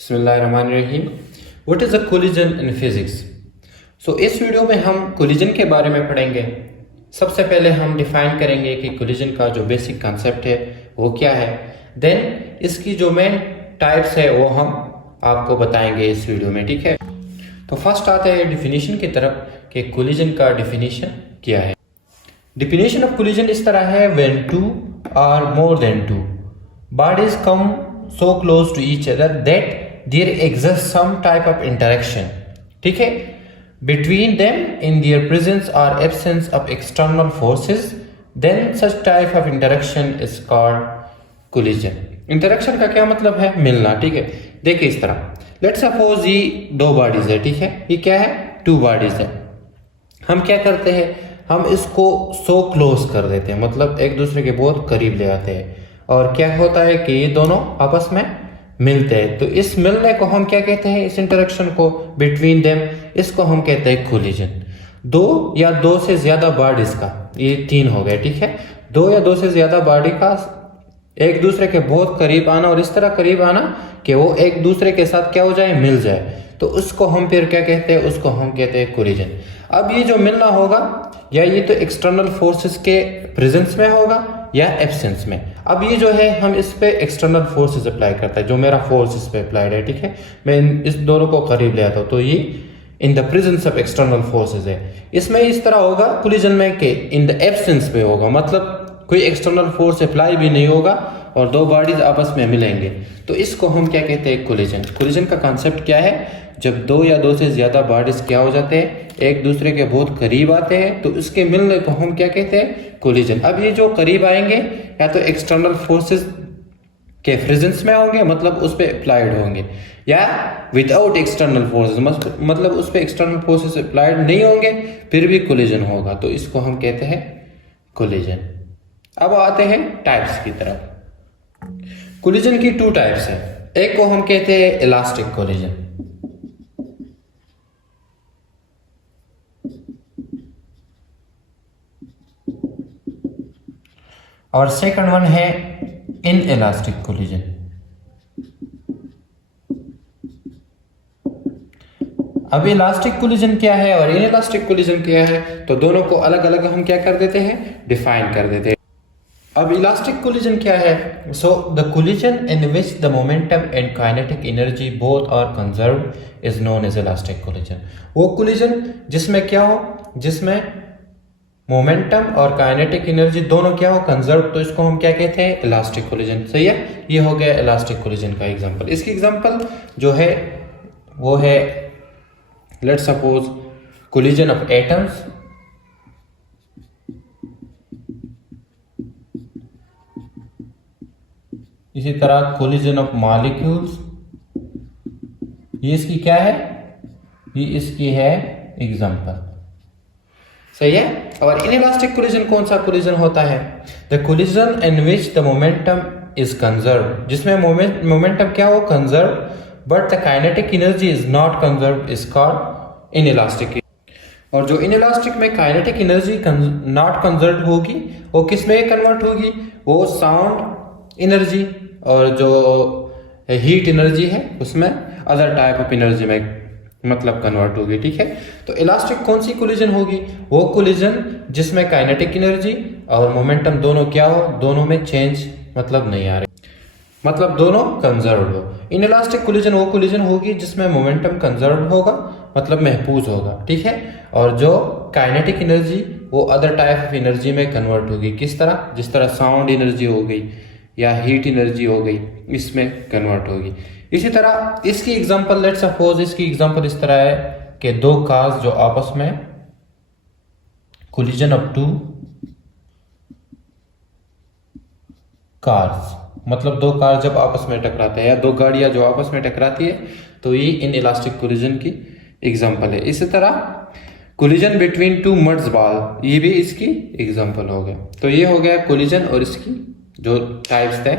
बिस्मिल्लाहिर्रहमानिर्रहीम। What is a collision in physics. इस video में हम कोलिजन के बारे में पढ़ेंगे। सबसे पहले हम डिफाइन करेंगे कि कोलिजन का जो बेसिक कॉन्सेप्ट है वो क्या है। देन इसकी जो मेन टाइप्स है वो हम आपको बताएंगे इस वीडियो में, ठीक है। तो फर्स्ट आते हैं डिफिनीशन की तरफ कि कोलिजन का डिफिनीशन क्या है। डिफिनीशन ऑफ कोलिजन इस तरह है, when two or more than two bodies come so close to each other that there exists some type of interaction, ठीक है, between them in their presence or absence of external forces, then such type of interaction is called collision। Interaction का क्या मतलब है? मिलना, ठीक है। देखिए इस तरह, लेट्स सपोज ये दो बॉडीज है, ठीक है, ये क्या है? टू बॉडीज है। हम क्या करते हैं? हम इसको सो क्लोज कर देते हैं, मतलब एक दूसरे के बहुत करीब ले आते हैं, और क्या होता है कि ये दोनों आपस में मिलते हैं। तो इस मिलने को हम क्या कहते हैं? इस इंटरेक्शन को, बिटवीन देम, इसको हम कहते हैं कोलिजन। दो या दो से ज्यादा बॉडीज का, ये तीन हो गए, ठीक है, दो या दो से ज्यादा बॉडी का एक दूसरे के बहुत करीब आना, और इस तरह करीब आना कि वो एक दूसरे के साथ क्या हो जाए? मिल जाए। तो उसको हम फिर क्या कहते हैं? उसको हम कहते हैं कोलिजन। अब ये जो मिलना होगा, या ये तो एक्सटर्नल फोर्सेस के प्रेजेंस में होगा या एब्सेंस में। अब ये जो है, हम इस पे एक्सटर्नल फोर्सेस अप्लाई करते हैं, जो मेरा फोर्स इस पे अप्लाइड है, ठीक है, मैं इस दोनों को करीब ले आता हूँ, तो ये in the presence of external forces है। इसमें इस तरह होगा कोलिजन में कि इन द एब्सेंस में होगा, मतलब कोई एक्सटर्नल फोर्स अप्लाई भी नहीं होगा और दो बॉडीज आपस में मिलेंगे, तो इसको हम क्या कहते हैं? कोलिजन। कोलिजन का कॉन्सेप्ट क्या है? जब दो या दो से ज्यादा बॉडीज क्या हो जाते हैं? एक दूसरे के बहुत करीब आते हैं, तो इसके मिलने को हम क्या कहते हैं? कोलिजन। अब ये जो करीब आएंगे, या तो एक्सटर्नल फोर्सेस के प्रेजेंस में होंगे, मतलब उस पर अप्लाइड होंगे, या विदाउट एक्सटर्नल फोर्सेस, मतलब उस पर एक्सटर्नल फोर्सेस अप्लाइड नहीं होंगे, फिर भी कोलिजन होगा, तो इसको हम कहते हैं कोलिजन। अब आते हैं टाइप्स की तरफ। कोलिजन की टू टाइप्स है। एक को हम कहते हैं इलास्टिक कोलिजन, और सेकंड वन है इनइलास्टिक कोलिजन। अब इलास्टिक कोलिजन क्या है और इनइलास्टिक कोलिजन क्या है, तो दोनों को अलग अलग हम क्या कर देते हैं? डिफाइन कर देते हैं। अब इलास्टिक कोलिजन क्या है? So the collision in which the momentum and kinetic energy both are conserved is known as elastic collision. वो कोलिजन जिसमें क्या हो? जिसमें मोमेंटम और काइनेटिक एनर्जी दोनों क्या हो? कंजर्व, तो इसको हम क्या कहते हैं? Elastic collision. सही है, ये हो गया इलास्टिक कोलिजन का एग्जांपल। इसकी एग्जांपल जो है वो है, let's suppose collision of atoms, इसी तरह कोलिजन ऑफ मॉलिक्यूल्स, ये इसकी क्या है? ये इसकी है एग्जांपल। सही है। और इनइलास्टिक कोलिजन कौन सा कोलिजन होता है? The collision in which the momentum is conserve, जिसमें मोमेंटम क्या हो? Conserve, but the kinetic energy is not conserve, is called inelastic. और जो इनइलास्टिक में काइनेटिक एनर्जी नॉट कंजर्व होगी, वो किस में कन्वर्ट होगी? वो साउंड एनर्जी और जो हीट एनर्जी है उसमें अदर टाइप ऑफ एनर्जी में मतलब कन्वर्ट होगी, ठीक है। तो इलास्टिक कौन सी कोलिजन होगी? वो कोलिजन जिसमें काइनेटिक एनर्जी और मोमेंटम दोनों क्या हो? दोनों में चेंज मतलब नहीं आ रही, मतलब दोनों कंजर्व्ड हो। इनइलास्टिक कोलिजन वो कोलिजन होगी जिसमें मोमेंटम कंजर्व्ड होगा, मतलब महफूज होगा, ठीक है, और जो काइनेटिक एनर्जी वो अदर टाइप ऑफ एनर्जी में कन्वर्ट होगी। किस तरह? जिस तरह साउंड एनर्जी हो गई या हीट एनर्जी हो गई, इसमें कन्वर्ट होगी। इसी तरह इसकी एग्जांपल, लेट्स सपोज इसकी एग्जांपल इस तरह है कि दो कार्स जो आपस में, कोलिजन ऑफ टू कार्स, मतलब दो कार जब आपस में टकराते हैं, या दो गाड़ियां जो आपस में टकराती है, तो ये इनइलास्टिक कोलिजन की एग्जांपल है। इसी तरह collision between two muds ball, ये भी इसकी एग्जांपल हो गया। तो ये हो गया कोलिजन और इसकी जो टाइप्स थे।